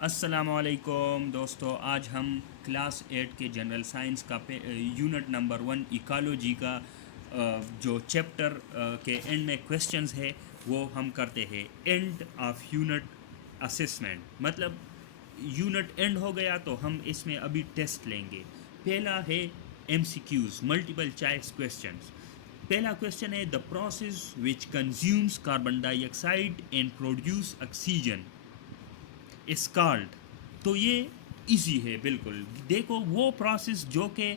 अस्सलामुअलैकुम दोस्तों, आज हम क्लास 8 के जनरल साइंस का यूनिट नंबर 1 इकोलॉजी का जो चैप्टर के एंड में क्वेश्चंस है वो हम करते हैं। एंड ऑफ यूनिट असेसमेंट मतलब यूनिट एंड हो गया तो हम इसमें अभी टेस्ट लेंगे। पहला है MCQs, मल्टीपल चॉइस क्वेश्चंस। पहला क्वेश्चन है the process which consumes carbon dioxide and produce oxygen is called. तो ये इजी है बिल्कुल। देखो वो प्रोसेस जो कि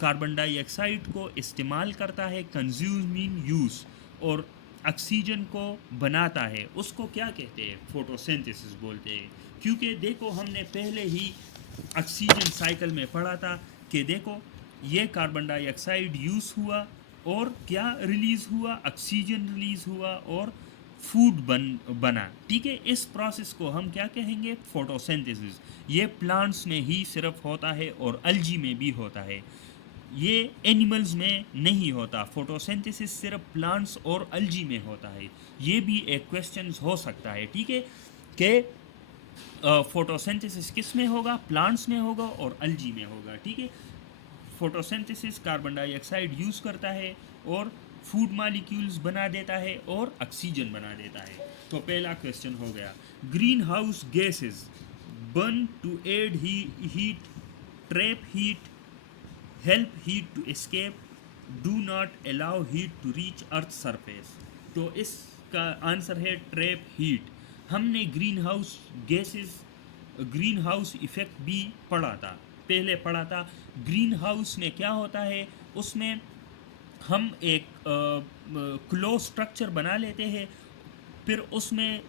कार्बन डाइऑक्साइड को इस्तेमाल करता है, कंज्यूमिंग यूज, और ऑक्सीजन को बनाता है, उसको क्या कहते हैं? फोटोसिंथेसिस बोलते हैं। क्योंकि देखो हमने पहले ही ऑक्सीजन साइकिल में पढ़ा था कि देखो ये कार्बन डाइऑक्साइड यूज़ हुआ और क्या रिलीज़ हुआ? ऑक्सीजन रिलीज़ हुआ और फूड बना। ठीक है, इस प्रोसेस को हम क्या कहेंगे? फोटोसिंथेसिस। ये प्लांट्स में ही सिर्फ होता है और अल्जी में भी होता है, ये एनिमल्स में नहीं होता। फोटोसिंथेसिस सिर्फ प्लांट्स और अल्जी में होता है। ये भी एक क्वेश्चन हो सकता है, ठीक है, कि फोटोसिंथेसिस किस में होगा? प्लांट्स में होगा और अल्जी में होगा। ठीक है, फोटोसिंथेसिस कार्बन डाइऑक्साइड यूज़ करता है और फूड मॉलिक्यूल्स बना देता है और ऑक्सीजन बना देता है। तो पहला क्वेश्चन हो गया। Greenhouse gases burn to add heat, trap heat, help heat to escape, do not allow heat to reach earth surface. तो इसका आंसर है ट्रैप हीट। हमने greenhouse gases, greenhouse effect भी पढ़ा था, पहले पढ़ा था। ग्रीन हाउस में क्या होता है? उसमें हम एक क्लोज स्ट्रक्चर बना लेते हैं, फिर उसमें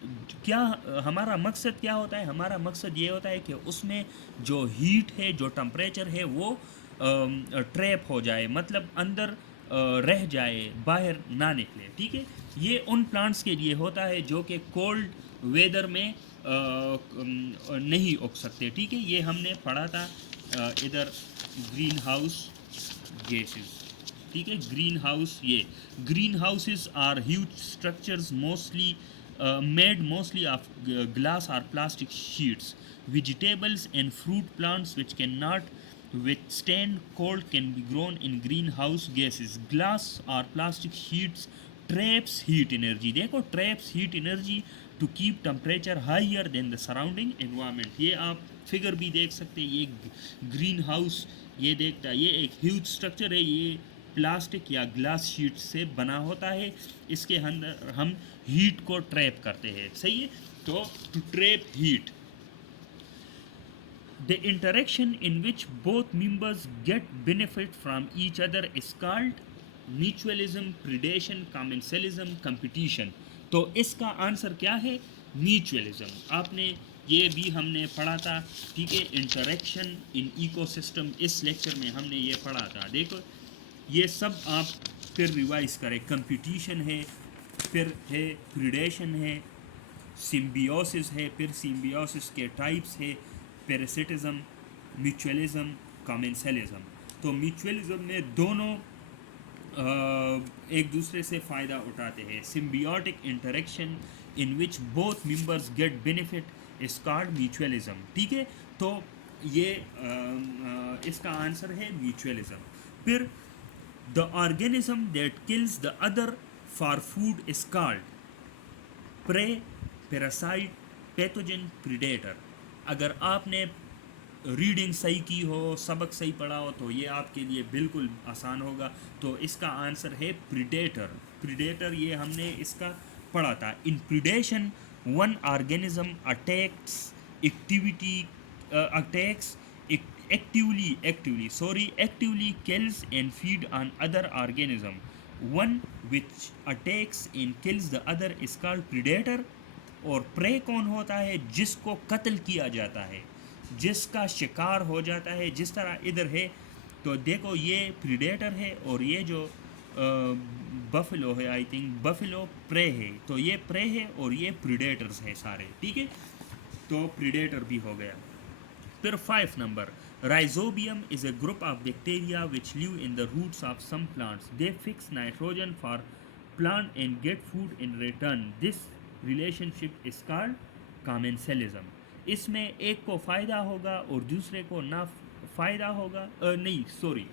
क्या हमारा मकसद क्या होता है? हमारा मकसद ये होता है कि उसमें जो हीट है, जो टेम्परेचर है, वो ट्रैप हो जाए, मतलब अंदर रह जाए, बाहर ना निकले। ठीक है, ये उन प्लांट्स के लिए होता है जो कि कोल्ड वेदर में नहीं उग सकते। ठीक है, ये हमने पढ़ा था इधर ग्रीन हाउस गैसेस। ठीक है, ग्रीन हाउस, ये greenhouses are huge structures mostly made mostly of glass or plastic sheets. Vegetables and fruit plants which cannot withstand cold can be grown in greenhouse gases. Glass or plastic sheets traps heat energy. देखो traps heat energy to keep temperature higher than the surrounding environment. ये आप figure भी देख सकते हैं। ये green house ये देखता है, ये एक ह्यूज स्ट्रक्चर है, ये प्लास्टिक या ग्लास शीट से बना होता है। इसके अंदर हम हीट को ट्रैप करते हैं। सही है, तो to trap heat, the interaction in which both members get benefit from each other is called mutualism, predation, commensalism, competition. तो इसका आंसर क्या है? म्यूचुअलिज्म। आपने ये भी हमने पढ़ा था। ठीक है, इंटरेक्शन इन इकोसिस्टम, इस लेक्चर में हमने ये पढ़ा था। देखो ये सब आप फिर रिवाइज करें। कंपटीशन है, फिर है प्रिडेशन है, सिम्बियोसिस है, फिर सिम्बियोसिस के टाइप्स है, पैरासिटिज्म, म्यूचुअलिज्म, कमेंसलिज्म। तो म्यूचुअलिज्म में दोनों एक दूसरे से फ़ायदा उठाते हैं। Symbiotic interaction in which both members get benefit is called mutualism. ठीक है, तो ये इसका आंसर है म्यूचुअलिज्म। फिर the organism that kills the other for food is called prey, parasite, pathogen, predator. अगर आपने रीडिंग सही की हो, सबक सही पढ़ा हो, तो ये आपके लिए बिल्कुल आसान होगा। तो इसका आंसर है प्रीडेटर। प्रीडेटर ये हमने इसका पढ़ा था। In predation one organism attacks activity attacks actively kills and feed on other organism. One which attacks and kills the other is called predator. और प्रे कौन होता है? जिसको कत्ल किया जाता है, जिसका शिकार हो जाता है, जिस तरह इधर है। तो देखो ये प्रीडेटर है और ये जो बफेलो है, आई थिंक बफेलो प्रे है। तो ये प्रे है और ये प्रीडेटर्स है सारे। ठीक है, तो प्रीडेटर भी हो गया। फिर 5 number, rhizobium is a group of bacteria which live in the roots of some plants. They fix nitrogen for plant and get food in return. This relationship is called commensalism. इसमें एक को फ़ायदा होगा और दूसरे को ना फ़ायदा होगा, नहीं सॉरी,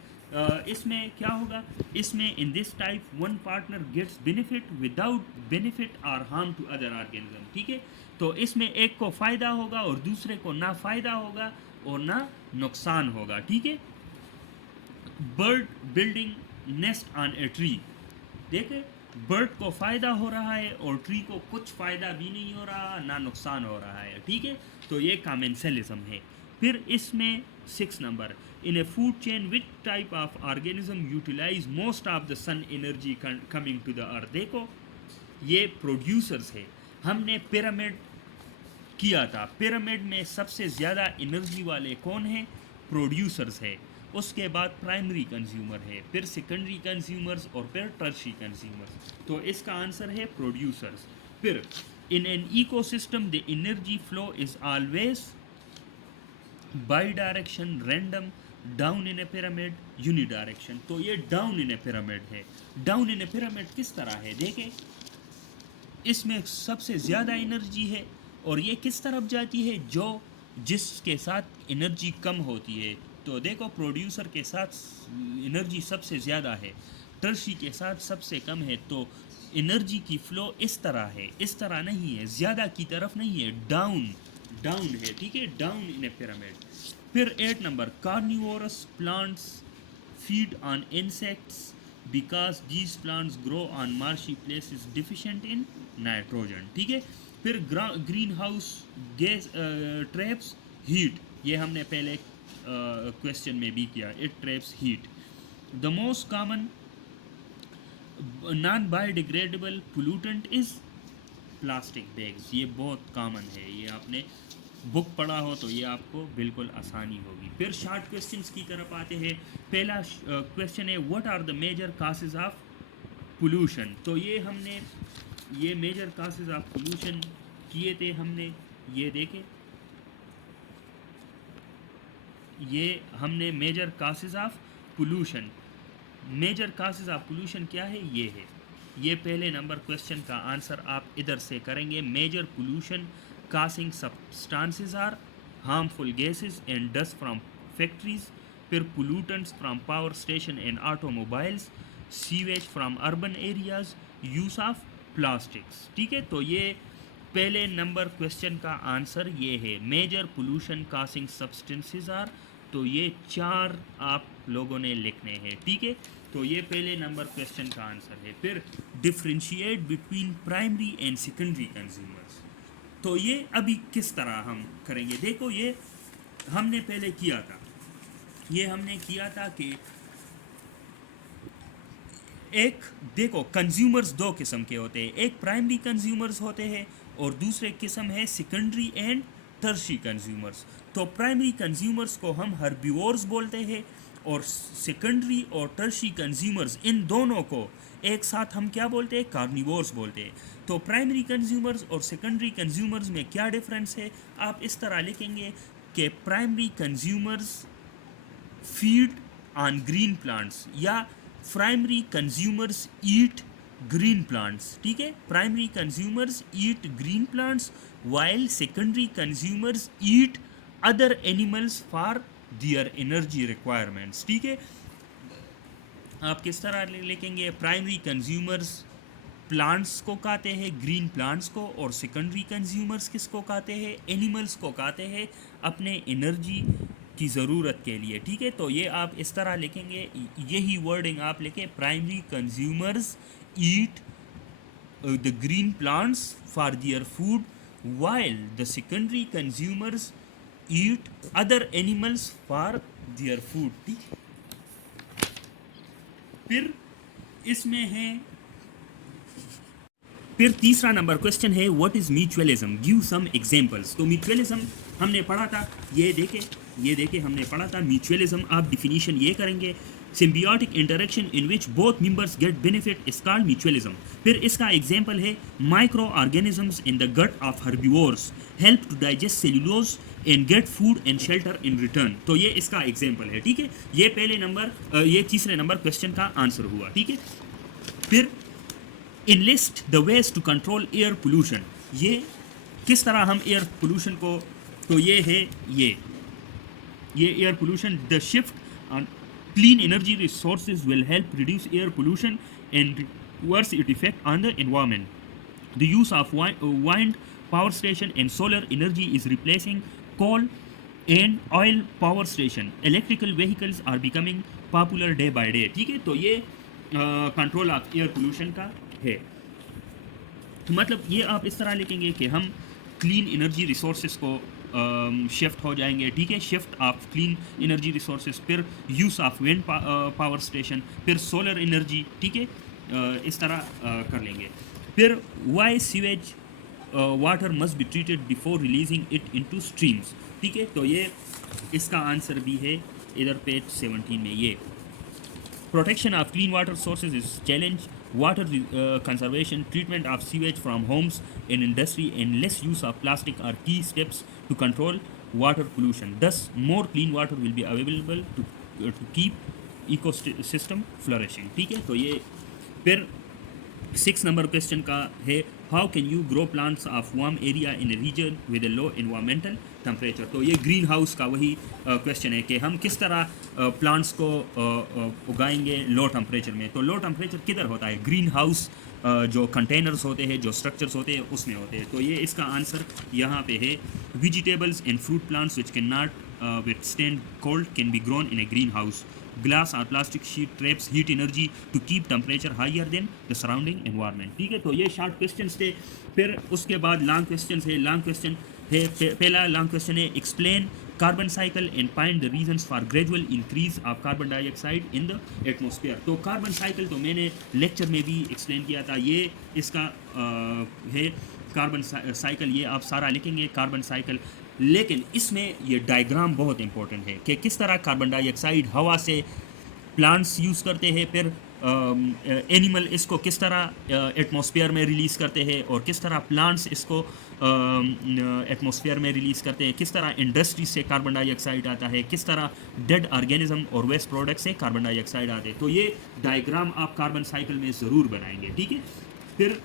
इसमें क्या होगा, इसमें in this type one partner gets benefit without benefit और हार्म टू अदर ऑर्गेनिज्म, ठीक है। तो इसमें एक को फ़ायदा होगा और दूसरे को ना फ़ायदा होगा और ना नुकसान होगा, ठीक है। Bird building nest on a tree, देखे बर्ड को फ़ायदा हो रहा है और ट्री को कुछ फ़ायदा भी नहीं हो रहा, ना नुकसान हो रहा है, ठीक है। तो ये कमेंसलिज्म है। फिर इसमें 6 number, in a food chain which type of organism utilize most of the sun energy coming to the earth. देखो ये प्रोड्यूसर्स है, हमने पिरामिड किया था, पिरामिड में सबसे ज़्यादा एनर्जी वाले कौन हैं, प्रोड्यूसर्स है, उसके बाद प्राइमरी कंज्यूमर है, फिर सेकेंडरी कंज्यूमर्स और फिर टर्शी कंज्यूमर्स। तो इसका आंसर है प्रोड्यूसर्स। फिर in an ecosystem the energy flow is always bi direction, random, down in a pyramid, uni direction. तो ये डाउन इन ए पिरामिड है। डाउन इन ए पिरामिड किस तरह है, देखें इसमें सबसे ज़्यादा एनर्जी है और ये किस तरफ जाती है, जो जिसके साथ एनर्जी कम होती है। तो देखो प्रोड्यूसर के साथ एनर्जी सबसे ज़्यादा है, टर्शी के साथ सबसे कम है, तो एनर्जी की फ़्लो इस तरह है, इस तरह नहीं है, ज़्यादा की तरफ नहीं है, डाउन डाउन है, ठीक है, डाउन इन ए पिरामिड। फिर 8 number, carnivorous plants feed on insects because these plants grow on marshy places deficient in nitrogen, ठीक है। फिर green house gas traps heat, ये हमने पहले क्वेश्चन में भी किया, it traps heat. The most common noun biodegradable pollutant is plastic bags, ये बहुत कॉमन है, ये आपने बुक पढ़ा हो तो ये आपको बिल्कुल आसानी होगी। फिर शॉर्ट क्वेश्चंस की तरफ आते हैं। पहला क्वेश्चन है what are the major causes of pollution. तो ये हमने ये मेजर कॉजेज ऑफ पोल्यूशन किए थे हमने, ये देखें ये हमने major causes of pollution, major causes of pollution क्या है, ये है, ये पहले नंबर क्वेश्चन का आंसर आप इधर से करेंगे। Major pollution causing substances are harmful gases and dust from factories, फिर pollutants from power station and automobiles, sewage from urban areas, use of plastics, ठीक है। तो ये पहले नंबर क्वेश्चन का आंसर ये है, major pollution causing substances are, तो ये 4 आप लोगों ने लिखने हैं, ठीक है। तो ये पहले नंबर क्वेश्चन का आंसर है। फिर differentiate between primary and secondary consumers, तो ये अभी किस तरह हम करेंगे, देखो ये हमने पहले किया था, ये हमने किया था कि एक देखो कंज्यूमर्स 2 किस्म के होते हैं, एक प्राइमरी कंज्यूमर्स होते हैं और दूसरे किस्म है सेकेंडरी एंड टर्शी कंज्यूमर्स। तो प्राइमरी कंज्यूमर्स को हम हर्बिवोर्स बोलते हैं और सेकेंडरी और टर्शी कंज्यूमर्स, इन दोनों को एक साथ हम क्या बोलते हैं, कार्निवोर्स बोलते हैं। तो प्राइमरी कंज्यूमर्स और सेकेंडरी कंज्यूमर्स में क्या डिफरेंस है, आप इस तरह लिखेंगे कि primary consumers feed on green plants या primary consumers eat green plants, ठीक है, primary consumers eat green plants while secondary consumers eat other animals for their energy requirements, ठीक है। आप किस तरह लिखेंगे, प्राइमरी कंज्यूमर्स प्लांट्स को खाते हैं, ग्रीन प्लांट्स को, और सेकेंडरी कंज्यूमर्स किसको खाते हैं, एनिमल्स को खाते हैं अपने एनर्जी की ज़रूरत के लिए, ठीक है। तो ये आप इस तरह लिखेंगे, यही वर्डिंग आप लिखें, primary consumers eat the green plants for their food while the secondary consumers eat other animals for their food, ठीक है। फिर इसमें है, फिर तीसरा नंबर क्वेश्चन है what is mutualism, give some examples. तो म्यूचुअलिज्म हमने पढ़ा था, ये देखे हमने पढ़ा था म्यूचुअलिज्म, आप डिफिनीशन ये करेंगे, symbiotic interaction in which both members get benefit is called mutualism. फिर इसका एग्जांपल है microorganisms in the gut of herbivores help to digest cellulose and get food and shelter in return. तो ये इसका example है, ठीक है। ये पहले नंबर ये तीसरे नंबर क्वेश्चन का आंसर हुआ, ठीक है। फिर enlist the ways to control air pollution, ये किस तरह हम एयर पोल्यूशन को तो ये है ये air pollution. The shift on clean energy resources will help reduce air pollution and reverse it effect on the environment. The use of wind power station and solar energy is replacing coal and oil power station. Electrical vehicles are becoming popular day by day. ठीक है, तो ये control of air pollution का है. मतलब ये आप इस तरह लिखेंगे कि हम क्लीन एनर्जी रिसोर्सेज को शिफ्ट हो जाएंगे. ठीक है, shift of clean energy resources, फिर use of wind power station, फिर सोलर एनर्जी. ठीक है, इस तरह कर लेंगे. फिर why sewage water must be treated before releasing it into streams. ठीक है, तो ये इसका आंसर भी है इधर पेज 17 में. ये protection of clean water sources is challenge. Water conservation, treatment of sewage from homes and industry and less use of plastic are key steps to control water pollution. Thus more clean water will be available to keep ecosystem flourishing. ठीक है, तो ये फिर 6 number question का है how can you grow plants of warm area in a region with a low environmental temperature. तो ये green house का वही क्वेश्चन है कि हम किस तरह प्लांट्स को उगाएंगे लो टेम्परेचर में. तो लो टेम्परेचर किधर होता है? ग्रीन हाउस जो कंटेनर्स होते हैं, जो स्ट्रक्चर्स होते हैं, उसमें होते हैं. तो ये इसका आंसर यहाँ पे है. Vegetables and fruit plants which can not withstand cold can be grown in a greenhouse. Glass or plastic sheet traps heat energy to keep temperature higher than the surrounding environment. ठीक है, तो ये short questions थे. फिर उसके बाद long questions है. Long question है, पहला लॉन्ग क्वेश्चन है explain carbon cycle and find the reasons for gradual increase of carbon dioxide in the atmosphere. तो कार्बन साइकिल तो मैंने लेक्चर में भी एक्सप्लेन किया था. ये इसका है कार्बन साइकिल. ये आप सारा लिखेंगे कार्बन साइकिल, लेकिन इसमें ये डायग्राम बहुत इंपॉर्टेंट है कि किस तरह कार्बन डाइऑक्साइड हवा से प्लांट्स यूज़ करते हैं, फिर एनिमल इसको किस तरह एटमॉस्फेयर में रिलीज़ करते हैं, और किस तरह प्लांट्स इसको एटमॉस्फेयर में रिलीज़ करते हैं, किस तरह इंडस्ट्री से कार्बन डाइऑक्साइड आता है, किस तरह डेड ऑर्गेनिज्म और वेस्ट प्रोडक्ट से कार्बन डाइऑक्साइड आते हैं. तो ये डायग्राम आप कार्बन साइकिल में ज़रूर बनाएंगे. ठीक है, फिर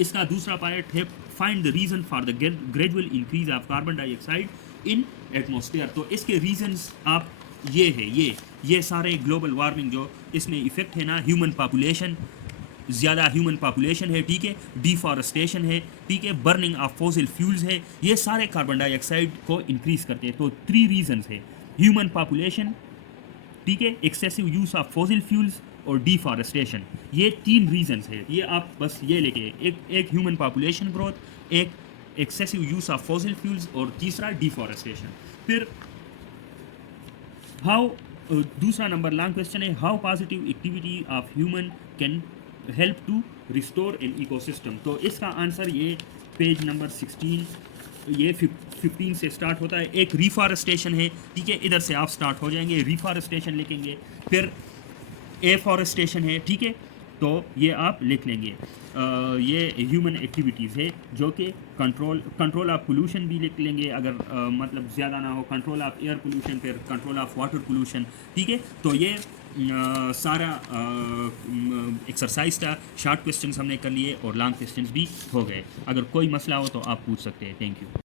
इसका दूसरा पार्ट है find the reason for the gradual increase of carbon dioxide in atmosphere. तो इसके रीजंस आप ये है, ये सारे ग्लोबल वार्मिंग जो इसमें इफ़ेक्ट है ना, ह्यूमन पॉपुलेशन, ज़्यादा ह्यूमन पॉपुलेशन है. ठीक है, डिफॉरेस्टेशन है. ठीक है, बर्निंग ऑफ फॉसिल फ्यूल्स है. ये सारे कार्बन डाइऑक्साइड को इंक्रीज़ करते हैं. तो 3 रीजंस है, ह्यूमन पॉपुलेशन, ठीक है, excessive use of fossil fuels और डिफॉरेस्टेशन. ये 3 रीजंस है. ये आप बस ये लेके एक ह्यूमन पॉपुलेशन ग्रोथ, एक excessive use of fossil fuels और तीसरा डिफॉरेस्टेशन. फिर हाउ दूसरा नंबर लॉन्ग क्वेश्चन है how positive activity of human can help to restore an ecosystem. तो इसका आंसर ये पेज नंबर 16 ये 15 से स्टार्ट होता है. एक रिफॉरेस्टेशन है. ठीक है, इधर से आप स्टार्ट हो जाएंगे, रिफॉरेस्टेशन लिखेंगे. फिर एफॉरेस्टेशन है. ठीक है, तो ये आप लिख लेंगे. ये ह्यूमन एक्टिविटीज़ है जो कि कंट्रोल ऑफ पोल्यूशन भी लिख लेंगे अगर मतलब ज़्यादा ना हो. कंट्रोल ऑफ एयर पोल्यूशन, फिर कंट्रोल ऑफ वाटर पोल्यूशन. ठीक है, तो ये सारा एक्सरसाइज था. शॉर्ट क्वेश्चंस हमने कर लिए और लॉन्ग क्वेश्चंस भी हो गए. अगर कोई मसला हो तो आप पूछ सकते हैं. Thank you.